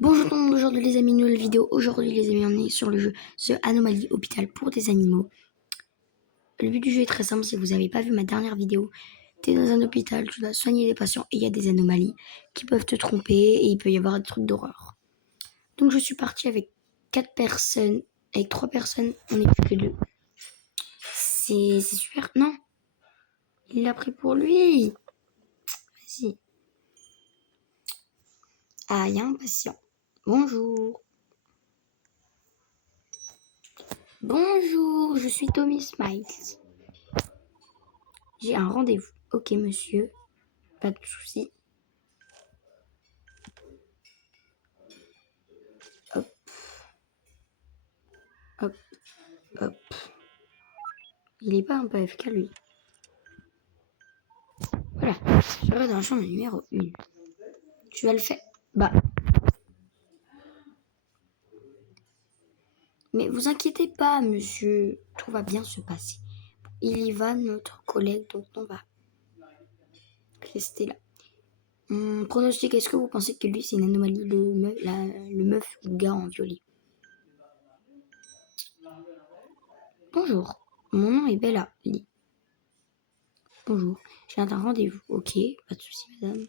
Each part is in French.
Bonjour tout le monde, aujourd'hui les amis, nouvelle vidéo. Aujourd'hui les amis, on est sur le jeu The Anomaly Hôpital pour des animaux. Le but du jeu est très simple, si vous n'avez pas vu ma dernière vidéo, tu es dans un hôpital, tu dois soigner des patients et il y a des anomalies qui peuvent te tromper et il peut y avoir des trucs d'horreur. Donc je suis partie avec 4 personnes, avec 3 personnes, on n'est plus que 2. C'est super, non, il l'a pris pour lui. Vas-y. Ah, il y a un patient. Bonjour. Bonjour, je suis Tommy Smiles. J'ai un rendez-vous. Ok, monsieur. Pas de souci. Hop, hop, hop. Il est pas un peu AFK, lui. Voilà. Je serai dans la chambre numéro 1. Tu vas le faire. Bah. Mais vous inquiétez pas, monsieur. Tout va bien se passer. Il y va, notre collègue, donc on va rester là. Pronostic, est-ce que vous pensez que lui, c'est une anomalie, le meuf ou gars en violet? Bonjour, mon nom est Bella Lee. Bonjour, j'ai un rendez-vous. Ok, pas de souci, madame.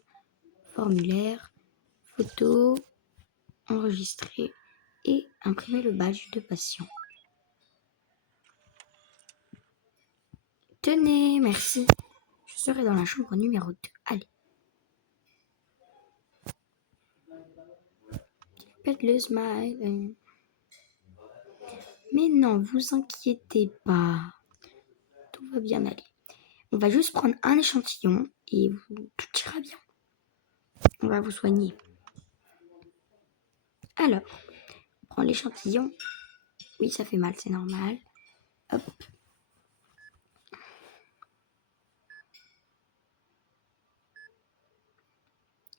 Formulaire, photo, enregistrer et imprimer le badge de patient. Tenez, merci. Je serai dans la chambre numéro 2. Allez. Faites le smile. Mais non, vous inquiétez pas. Tout va bien aller. On va juste prendre un échantillon et tout ira bien. On va vous soigner. Alors, on prend l'échantillon. Oui, ça fait mal, c'est normal. Hop.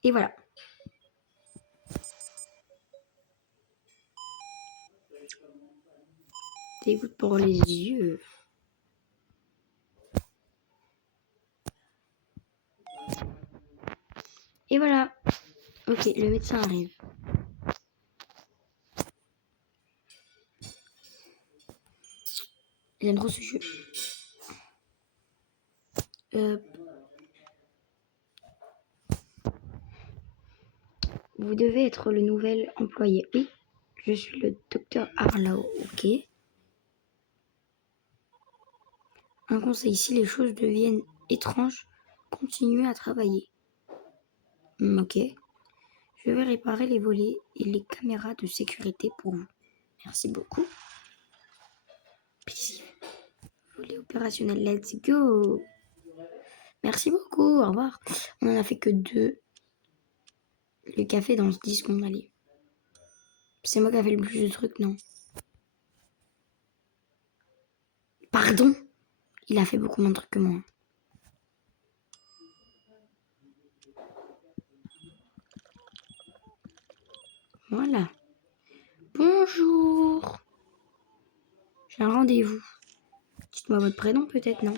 Et voilà. Des gouttes pour les yeux. Et voilà. Ok, le médecin arrive. J'aime trop ce jeu. Vous devez être le nouvel employé. Oui, je suis le docteur Harlow. Ok. Un conseil, si les choses deviennent étranges, continuez à travailler. Ok. Je vais réparer les volets et les caméras de sécurité pour vous. Merci beaucoup. Plaisir. Volet opérationnel, let's go. Merci beaucoup, au revoir. On en a fait que 2. Le café dans 10 secondes, allez. C'est moi qui a fait le plus de trucs, non? Pardon? Il a fait beaucoup moins de trucs que moi. Voilà. Bonjour. J'ai un rendez-vous. Dites-moi votre prénom peut-être, non?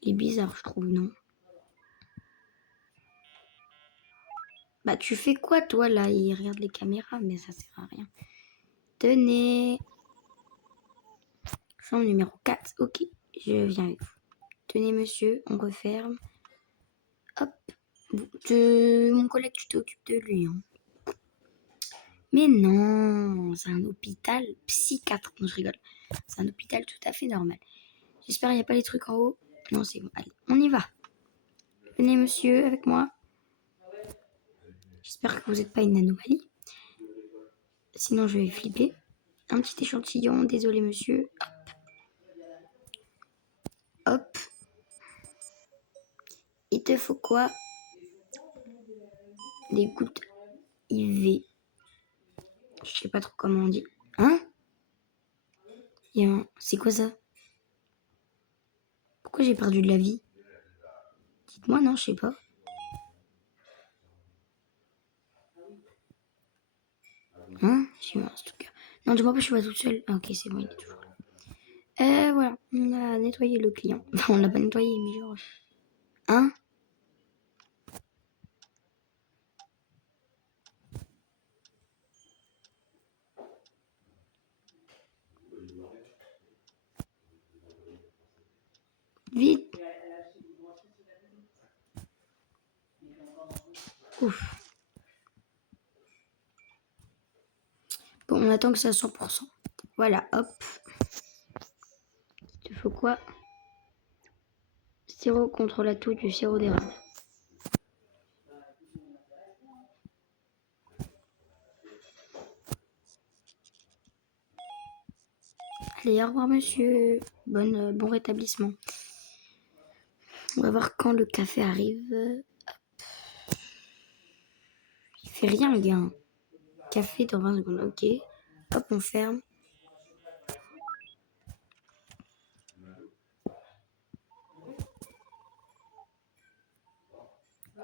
Il est bizarre, je trouve, non? Bah tu fais quoi toi là? Il regarde les caméras, mais ça sert à rien. Tenez. Chambre numéro 4. Ok, je viens avec vous. Tenez monsieur, on referme. Hop. Mon collègue, tu t'occupes de lui. Hein. Mais non, c'est un hôpital psychiatre. Non, je rigole. C'est un hôpital tout à fait normal. J'espère qu'il n'y a pas les trucs en haut. Non, c'est bon. Allez, on y va. Venez monsieur, avec moi. J'espère que vous n'êtes pas une anomalie. Sinon, je vais flipper. Un petit échantillon. Désolé monsieur. Hop. Hop. Il te faut quoi? Des gouttes IV. Je sais pas trop comment on dit. Hein? C'est quoi ça? Pourquoi j'ai perdu de la vie? Dites-moi, non, je sais pas. Hein? J'ai eu un truc. Non, dis-moi pas, je suis pas toute seule. Ah, ok, c'est bon, il est toujours là. Voilà, on a nettoyé le client. Enfin, on l'a pas nettoyé, mais genre. Hein? Vite. Ouf. Bon, on attend que ça soit 100%. Voilà, hop. Il te faut quoi? Sirop contre la toux du sirop d'érable. Allez, au revoir monsieur. Bon rétablissement. On va voir quand le café arrive. Il fait rien le gars. Café dans 20 secondes, ok. Hop, on ferme.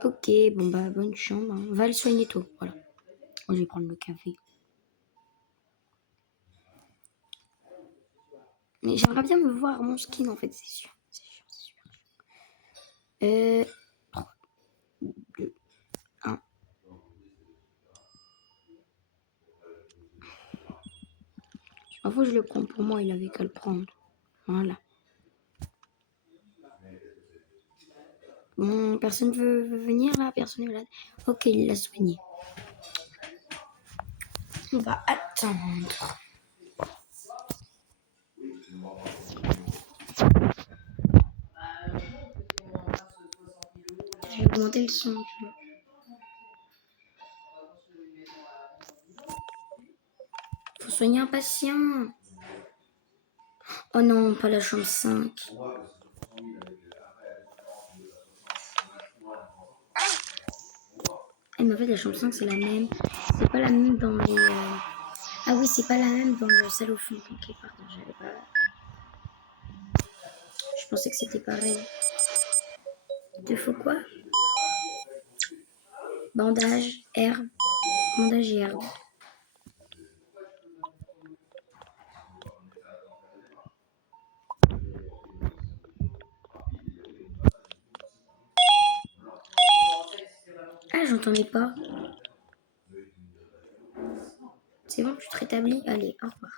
Ok, bon bah bonne chambre. Hein. Va le soigner tôt, voilà. Moi, je vais prendre le café. Mais j'aimerais bien me voir mon skin en fait, c'est sûr. C'est sûr, c'est sûr. 3, 2, 1. Je m'en fous, je le prends pour moi, il avait qu'à le prendre. Voilà. Bon, personne veut venir là, personne est malade. Ok, il l'a soigné. On va attendre. Je vais augmenter le son. Faut soigner un patient. Oh non, pas la chambre 5. Mais en fait, la chambre 5, c'est la même. C'est pas la même dans les... Ah oui, c'est pas la même dans le salon fond. Ok, pardon, j'avais pas... Je pensais que c'était pareil. Il te faut quoi? Bandage, herbe. Bandage et herbe. Ah, j'entendais pas. C'est bon, tu te rétablis? Allez, au revoir.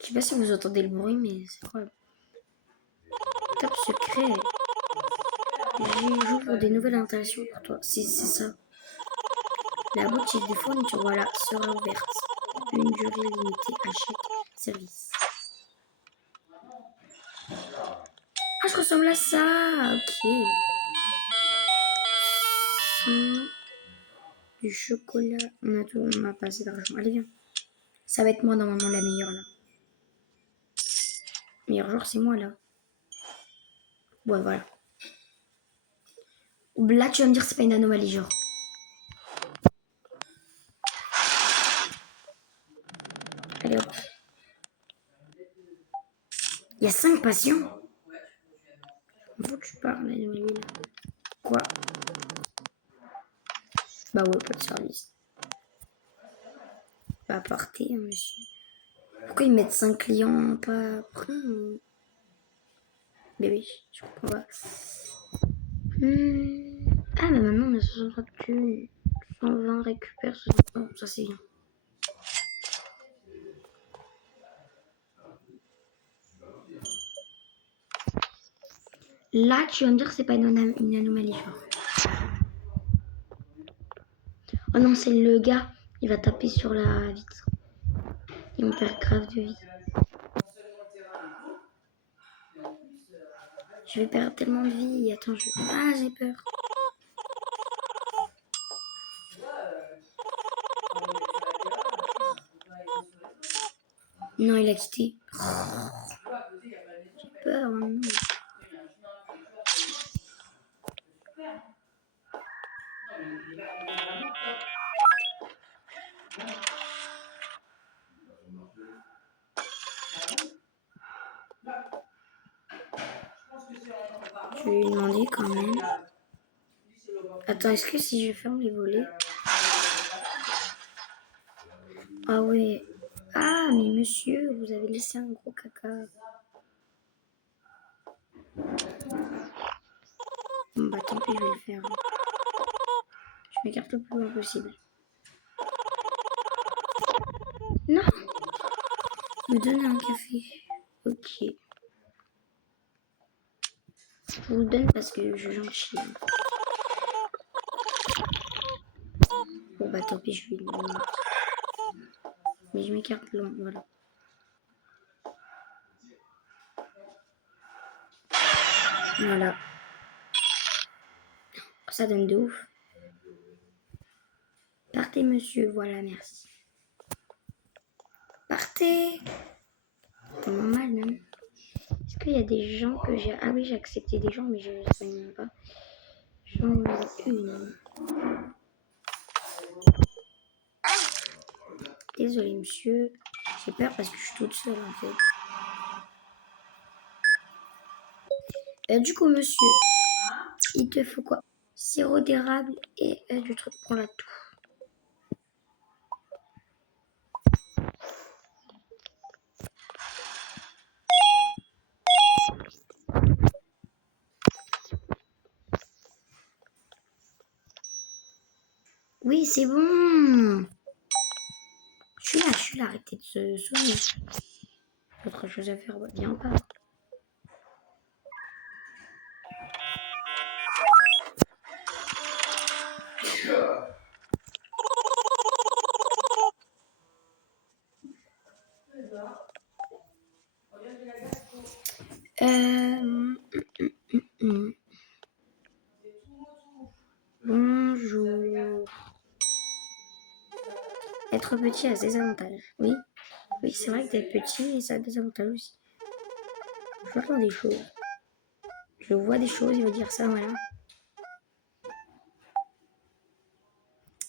Je sais pas si vous entendez le bruit, mais c'est incroyable. Top secret. J'ouvre des nouvelles installations pour toi. C'est ça. La boutique de fourniture, voilà, sera ouverte. Une durée limitée à chaque service. Ah, je ressemble à ça. Ok. Du chocolat. On a tout, on a pas assez d'argent. Allez, viens. Ça va être moi normalement la meilleure là. Meilleur joueur, c'est moi là. Ouais, voilà. Là, tu vas me dire que c'est pas une anomalie, genre. Allez hop. Il y a 5 patients. Faut que tu parles, l'anomalie là. Quoi? Bah ouais, pas de service. Bah partez, monsieur. Pourquoi ils mettent 5 clients pas pris? Mais oui, je comprends pas. Ah, mais maintenant on a 63 thunes. 120 récupère. Oh, ça c'est bien. Là, tu vas me dire que c'est pas une anomalie, genre. Oh non, c'est le gars. Il va taper sur la vitre. Il me perd grave de vie. Je vais perdre tellement de vie. Attends, ah, j'ai peur. Non, il a quitté. J'ai peur maintenant. Je vais lui demander quand même. Attends, est-ce que si je ferme les volets... Ah ouais. Ah, mais monsieur, vous avez laissé un gros caca. Bon, bah tant pis, je vais le faire. Je m'écarte le plus loin possible. Me donner un café. Ok. Je vous le donne parce que j'en chie. Bon bah tant pis, je vais le donner. Mais je m'écarte long, voilà. Voilà. Ça donne de ouf. Partez monsieur, voilà, merci. Partez. Tellement mal même. Est-ce qu'il y a des gens que j'ai... Ah oui, j'ai accepté des gens, mais je ne sais même pas. J'en ai une. Désolé monsieur. J'ai peur parce que je suis toute seule en fait. Du coup monsieur, il te faut quoi? Sirop d'érable et du truc pour la toux. Oui, c'est bon. Je suis là, arrêtez de se soigner. Autre chose à faire, viens pas. Bonjour. Être petit a ses avantages. Oui, oui, c'est vrai que d'être petit, ça a des avantages aussi. Je vois des choses. Je vois des choses, il va dire ça, voilà.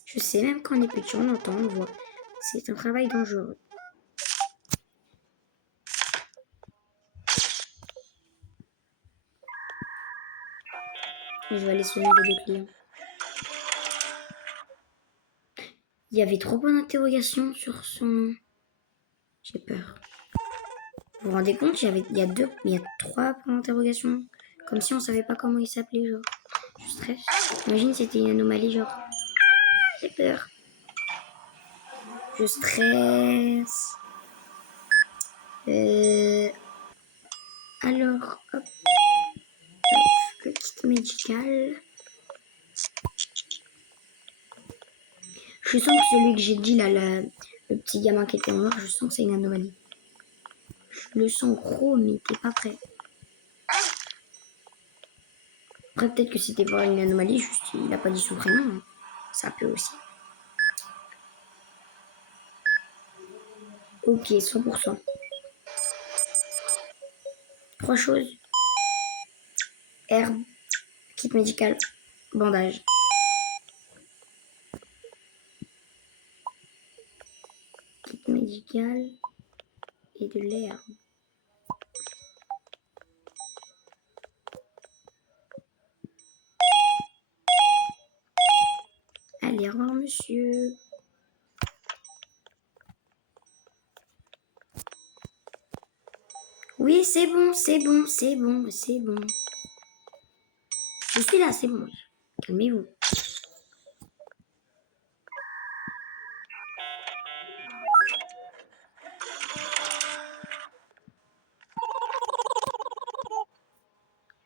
Je sais, même quand on est petit, on entend, on voit. C'est un travail dangereux. Je vais aller soigner les deux clients. Il y avait trop bonnes d'interrogation sur son nom. J'ai peur. Vous vous rendez compte, il y a 3 points d'interrogation. Comme si on savait pas comment il s'appelait, genre. Je stresse. Imagine c'était une anomalie, genre. J'ai peur. Je stresse. Alors, hop, le kit médical. Je sens que celui que j'ai dit là, le petit gamin qui était en noir, je sens que c'est une anomalie. Je le sens gros, mais t'es pas prêt. Après, peut-être que c'était pas une anomalie, juste il a pas dit son prénom. Hein. Ça peut aussi. Ok, 100%. 3 choses. Herbe, kit médical, bandage. Kit médical et de l'herbe. Allez, au revoir, monsieur. Oui, c'est bon, c'est bon, c'est bon, c'est bon. Je suis là, c'est bon. Calmez-vous.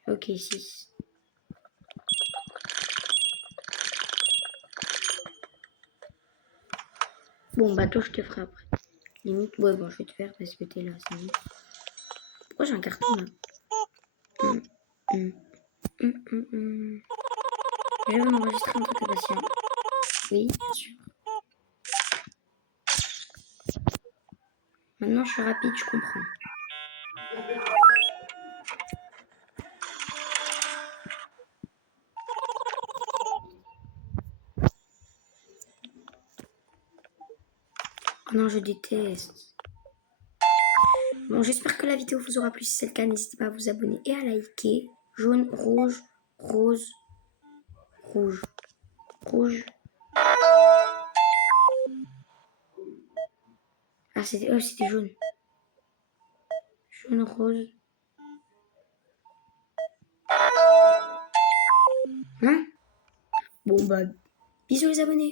Ok, 6. Bon, bateau, je te ferai après. Limite, ouais, bon, je vais te faire parce que t'es là, c'est bon. Pourquoi j'ai un carton là Je vais m'enregistrer un truc à patient. Oui, bien sûr. Maintenant, je suis rapide, je comprends. Oh non, je déteste. Bon, j'espère que la vidéo vous aura plu. Si c'est le cas, n'hésitez pas à vous abonner et à liker. Jaune, rouge, rose, rouge, rouge. Ah, c'était jaune. Jaune, rose. Hein? Bon, bah, bisous les abonnés.